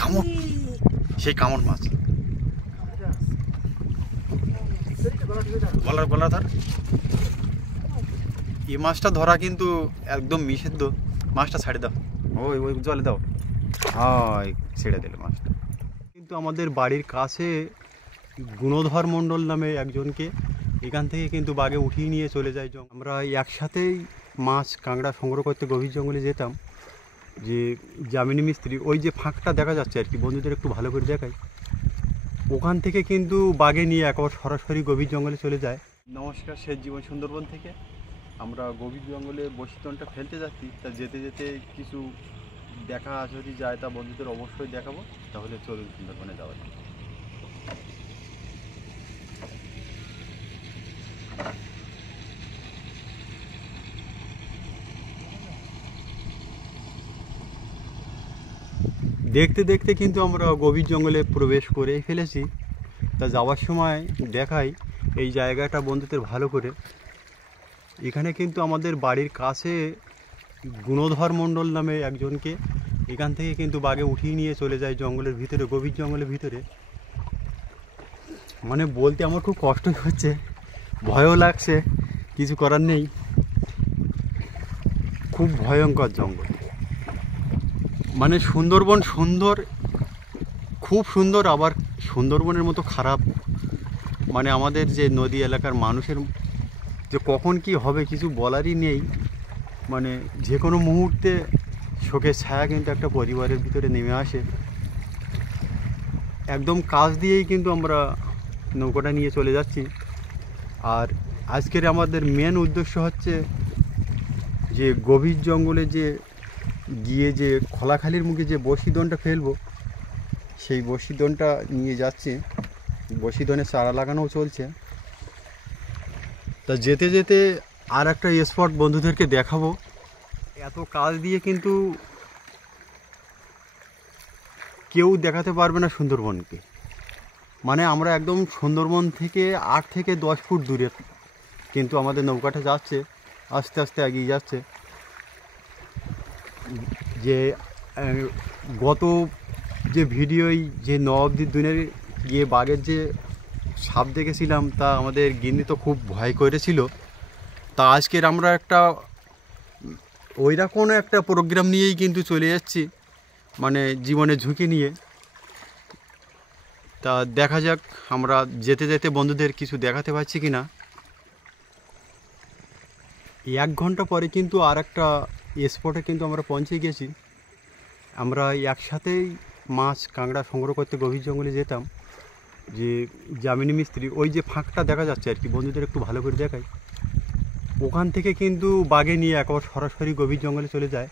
কামড়, সেই কামড় মাছ, গলা ধর। এই মাছটা ধরা কিন্তু একদম নিষিদ্ধ। মাছটা ছাড়ে দাও, ওই ওই জলে দাও। হয়, ছেড়ে দিলে মাছটা। কিন্তু আমাদের বাড়ির কাছে গুণধর মণ্ডল নামে একজনকে এখান থেকে কিন্তু বাঘে উঠিয়ে নিয়ে চলে যায়। আমরা একসাথেই মাছ কাঁকড়া সংগ্রহ করতে গভীর জঙ্গলে যেতাম। যে জামিনী মিস্ত্রি, ওই যে ফাঁকটা দেখা যাচ্ছে আর কি, বন্ধুদের একটু ভালো করে দেখাই, ওখান থেকে কিন্তু বাঘে নিয়ে একবার সরাসরি গভীর জঙ্গলে চলে যায়। নমস্কার, শেষ জীবন সুন্দরবন থেকে আমরা গভীর জঙ্গলে বসিতনটা ফেলতে যাচ্ছি। তা যেতে যেতে কিছু দেখা যদি যায় তা বন্ধুদের অবশ্যই দেখাবো। তাহলে চলুন সুন্দরবনে যাওয়া যায়। দেখতে দেখতে কিন্তু আমরা গভীর জঙ্গলে প্রবেশ করে ফেলেছি। তা যাওয়ার সময় দেখাই এই জায়গাটা বন্ধুদের ভালো করে। এখানে কিন্তু আমাদের বাড়ির কাছে গুণধর মণ্ডল নামে একজনকে এখান থেকে কিন্তু বাঘে উঠিয়ে নিয়ে চলে যায় জঙ্গলের ভিতরে, গভীর জঙ্গলের ভিতরে। মানে বলতে আমার খুব কষ্টই হচ্ছে, ভয়ও লাগছে, কিছু করার নেই। খুব ভয়ঙ্কর জঙ্গল। মানে সুন্দরবন সুন্দর, খুব সুন্দর, আবার সুন্দরবনের মতো খারাপ। মানে আমাদের যে নদী এলাকার মানুষের যে কখন কি হবে কিছু বলারই নেই। মানে যে কোনো মুহূর্তে শোকের ছায়া কিন্তু একটা পরিবারের ভিতরে নেমে আসে। একদম কাছ দিয়েই কিন্তু আমরা নৌকাটা নিয়ে চলে যাচ্ছি। আর আজকের আমাদের মেন উদ্দেশ্য হচ্ছে যে গভীর জঙ্গলে যে গিয়ে যে খোলাখালির মুখে যে বসিদনটা ফেলবো, সেই বসিদনটা নিয়ে যাচ্ছি। বসিদনে চারা লাগানোও চলছে। তা যেতে যেতে আর একটা স্পট বন্ধুদেরকে দেখাবো। এত কাজ দিয়ে কিন্তু কেউ দেখাতে পারবে না সুন্দরবনকে। মানে আমরা একদম সুন্দরবন থেকে 8 থেকে 10 ফুট দূরে কিন্তু আমাদের নৌকাটা যাচ্ছে, আস্তে আস্তে এগিয়ে যাচ্ছে। যে গত যে ভিডিওই যে নবাবদ্বীপ দুনের গিয়ে বাঘের যে সাপ দেখেছিলাম, তা আমাদের গিন্নি তো খুব ভয় করেছিল। তা আজকের আমরা একটা ওইরকম একটা প্রোগ্রাম নিয়েই কিন্তু চলে যাচ্ছি, মানে জীবনের ঝুঁকি নিয়ে। তা দেখা যাক আমরা যেতে যেতে বন্ধুদের কিছু দেখাতে পারছি কি না। 1 ঘন্টা পরে কিন্তু আর একটা স্পটে কিন্তু আমরা পৌঁছে গেছি। আমরা একসাথেই মাছ কাঁকড়া সংগ্রহ করতে গভীর জঙ্গলে যেতাম। যে জামিনী মিস্ত্রি, ওই যে ফাঁকটা দেখা যাচ্ছে আর কি, বন্ধুদের একটু ভালো করে দেখাই, ওখান থেকে কিন্তু বাঘে নিয়ে একবার সরাসরি গভীর জঙ্গলে চলে যায়।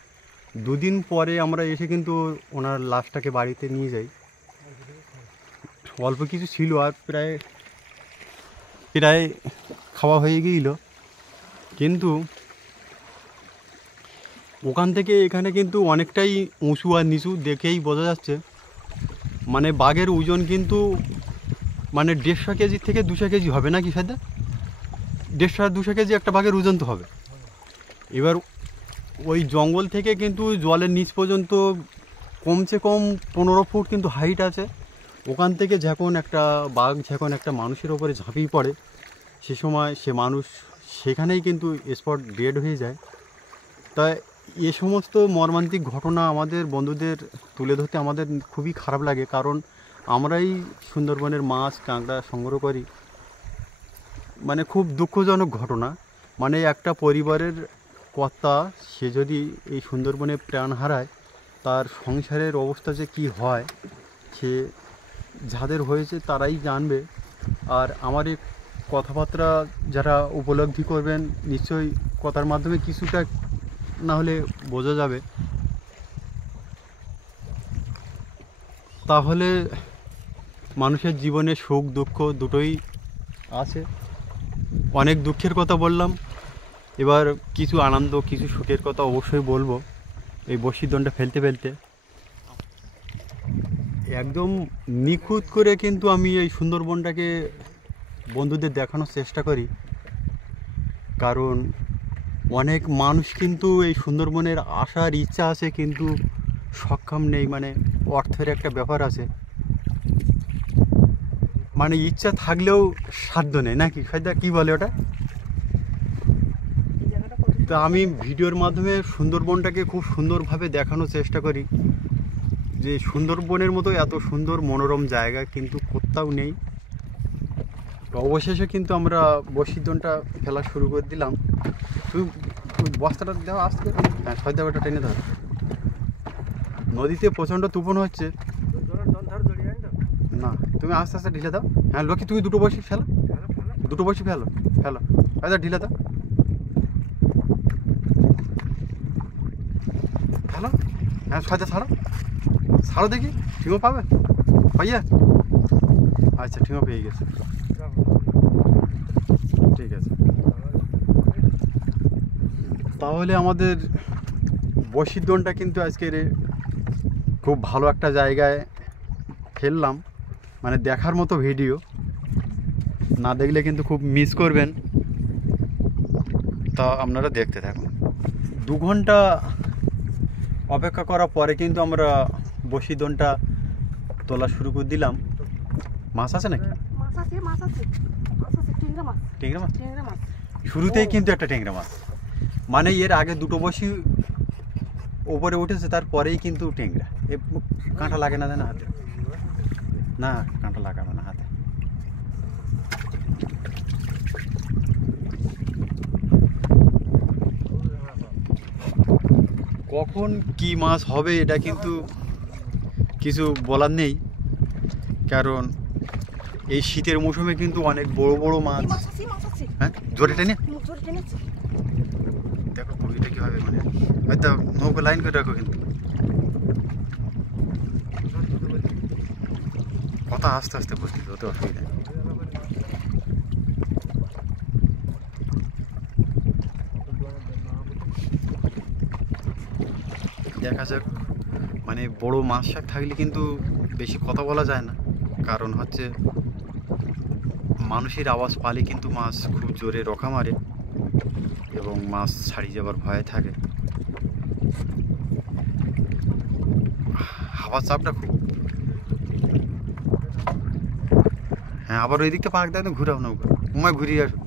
2 দিন পরে আমরা এসে কিন্তু ওনার লাশটাকে বাড়িতে নিয়ে যাই। অল্প কিছু ছিল, আর প্রায় খাওয়া হয়ে গিয়েছিল। কিন্তু ওখান থেকে এখানে কিন্তু অনেকটাই উঁচু আর নিচু, দেখেই বোঝা যাচ্ছে। মানে বাঘের ওজন কিন্তু মানে 150 কেজি থেকে 200 কেজি হবে নাকি সাদা? 150-200 কেজি একটা বাঘের ওজন তো হবে। এবার ওই জঙ্গল থেকে কিন্তু জলের নিচ পর্যন্ত কমসে কম 15 ফুট কিন্তু হাইট আছে। ওখান থেকে যখন একটা বাঘ যখন একটা মানুষের ওপরে ঝাঁপিয়ে পড়ে, সে সময় সে মানুষ সেখানেই কিন্তু স্পট ডেড হয়ে যায়। তাই এ সমস্ত মর্মান্তিক ঘটনা আমাদের বন্ধুদের তুলে ধরতে আমাদের খুবই খারাপ লাগে, কারণ আমরাই সুন্দরবনের মাছ কাঁকড়া সংগ্রহ করি। মানে খুব দুঃখজনক ঘটনা। মানে একটা পরিবারের কর্তা সে যদি এই সুন্দরবনে প্রাণ হারায়, তার সংসারের অবস্থা যে কী হয় সে যাদের হয়েছে তারাই জানবে। আর আমার এই কথাবার্তা যারা উপলব্ধি করবেন, নিশ্চয়ই কথার মাধ্যমে কিছুটা না হলে বোঝা যাবে। তাহলে মানুষের জীবনে সুখ দুঃখ দুটোই আছে। অনেক দুঃখের কথা বললাম, এবার কিছু আনন্দ কিছু সুখের কথা অবশ্যই বলবো। এই বসিদনটা ফেলতে ফেলতে একদম নিখুঁত করে কিন্তু আমি এই সুন্দরবনটাকে বন্ধুদের দেখানোর চেষ্টা করি, কারণ অনেক মানুষ কিন্তু এই সুন্দরবনের আসার ইচ্ছা আছে, কিন্তু সক্ষম নেই, মানে অর্থের একটা ব্যাপার আছে, মানে ইচ্ছা থাকলেও সাধ্য নেই নাকি সাইদা, কি বলে ওটা? তো আমি ভিডিওর মাধ্যমে সুন্দরবনটাকে খুব সুন্দরভাবে দেখানোর চেষ্টা করি যে সুন্দরবনের মতো এত সুন্দর মনোরম জায়গা কিন্তু কোথাও নেই। তো অবশেষে কিন্তু আমরা বসিদনটা ফেলা শুরু করে দিলাম। তুই বস্তাটা দেওয়া আসতে, হ্যাঁ সয়দা ওটা টেনে ধর। নদীতে প্রচণ্ড তুফান হচ্ছে না, তুমি আস্তে আস্তে ঢিলে দাও। হ্যাঁ লক্ষ্মী তুমি দুটো বসি ফেলো, দুটো বসি ফেলো ফেলো, হয়তো ঢিলে দাও ফেলো। হ্যাঁ সয়দা ছাড়ো ছাড়ো দেখি, ঠিকও পাবে ভাইয়া? আচ্ছা ঠিকও পেয়ে গেছে, ঠিক আছে। তাহলে আমাদের বসিদনটা কিন্তু আজকের খুব ভালো একটা জায়গায় ফেললাম, মানে দেখার মতো ভিডিও, না দেখলে কিন্তু খুব মিস করবেন। তা আপনারা দেখতে থাকুন। 2 ঘন্টা অপেক্ষা করার পরে কিন্তু আমরা বসিদনটা তোলা শুরু করে দিলাম। মাছ আছে নাকি? টেংরা মাছ শুরুতেই কিন্তু একটা টেংরা মাছ, মানে এর আগে দুটো বসি ওপরে উঠেছে, তারপরেই কিন্তু টেংরা। এ কাঁটা লাগে না না হাতে, না কাঁটা লাগাবে না হাতে। কখন কি মাছ হবে এটা কিন্তু কিছু বলার নেই, কারণ এই শীতের মৌসুমে কিন্তু অনেক বড় বড় মাছ। হ্যাঁ জোরে টেনে দেখো বগিটা কি হবে, মানে হয়তো নৌকো লাইন করে রাখো, কিন্তু কথা আস্তে আস্তে বসতে হতে অসুবিধা নেই। দেখা যাক, মানে বড় মাছ শাক থাকলে কিন্তু বেশি কথা বলা যায় না, কারণ হচ্ছে মানুষের আওয়াজ পালে কিন্তু মাছ খুব জোরে রকা মারে এবং মাছ ছাড়িয়ে যাবার ভয় থাকে। হাওয়ার চাপটা খুব। হ্যাঁ আবার ওই দিকটা পাক দেয়, ঘুরাও নৌকা, উমায় ঘুরিয়ে আসো।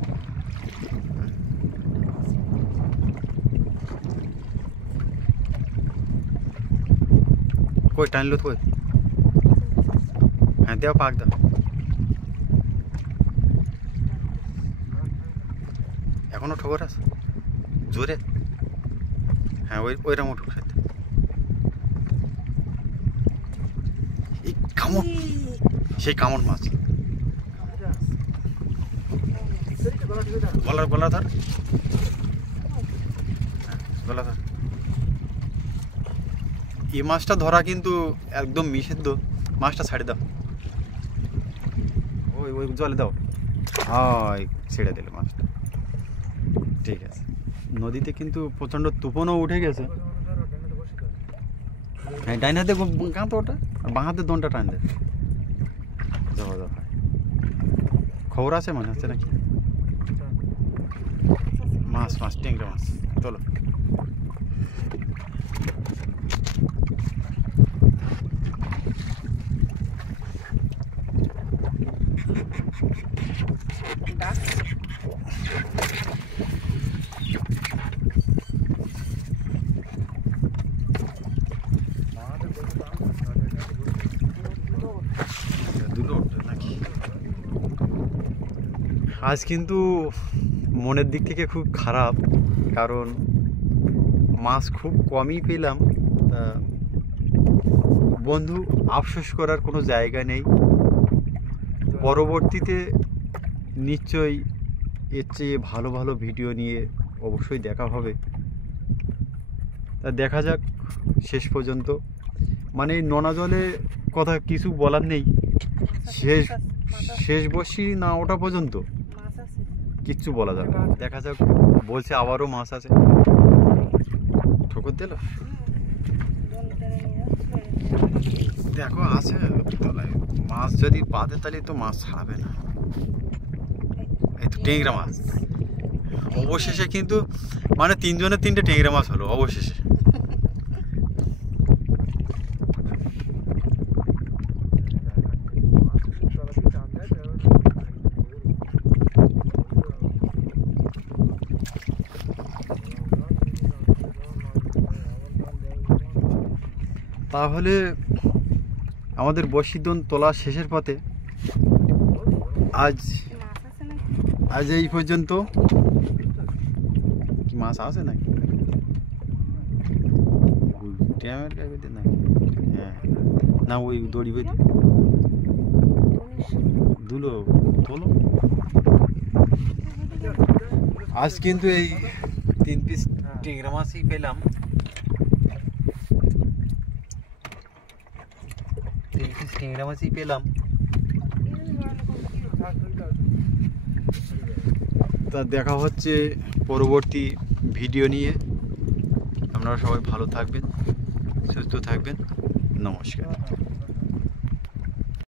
কই টানলো তো, হ্যাঁ দেও পাক দাও। এখনো ঠোকর আছে জোরে, হ্যাঁ ওইরকম উঠুক সাথে। এই কামড়, সেই কামড় মাছ, গলা গলা ধর, গলা ধর। এই মাছটা ধরা কিন্তু একদম নিষিদ্ধ, মাছটা ছাড়ে দাও, ওই ওই জলে দাও। হয় ছেড়ে দিল মাছটা, ঠিক আছে। নদীতে কিন্তু প্রচণ্ড তুফানও উঠে গেছে। হ্যাঁ ডাইন হাতে গাঁতো ওটা, আর বাঁ হাতে দনটা টান দেয়, যাওয়া যাওয়া হয়। খবর আছে মনে হচ্ছে নাকি? মাছ মাছ টেংরা মাছ, চলো। আজ কিন্তু মনের দিক থেকে খুব খারাপ, কারণ মাছ খুব কমই পেলাম। বন্ধু আফসোস করার কোনো জায়গা নেই, পরবর্তীতে নিশ্চয়ই এর চেয়ে ভালো ভালো ভিডিও নিয়ে অবশ্যই দেখা হবে। তা দেখা যাক শেষ পর্যন্ত, মানে নোনা জলে কথা কিছু বলার নেই, শেষ শেষ বসি না ওটা পর্যন্ত কিচ্ছু বলা যাবে না। দেখা যাক, বলছে আবারও মাছ আছে, ঠোকর দিল, দেখো আছে তলায় মাছ, যদি বাঁধে তাহলে তো মাছ ছাড়াবে না। এই তো টেংরা মাছ অবশেষে, কিন্তু মানে 3 জনের 3টে টেংরা মাছ হলো অবশেষে। তাহলে আমাদের বশিদন তোলা শেষের পথে। আজ এই পর্যন্ত। কি মাছ আছে নাকি? ড্যামের গায়ে না, হ্যাঁ না, ওই দড়ি বেঁধে দুলো তোলো। আজ কিন্তু এই 3 পিস টিংরা মাছই পেলাম। 3 পিস টিংরা মাছই পেলাম। তা দেখা হচ্ছে পরবর্তী ভিডিও নিয়ে। আপনারা সবাই ভালো থাকবেন, সুস্থ থাকবেন। নমস্কার।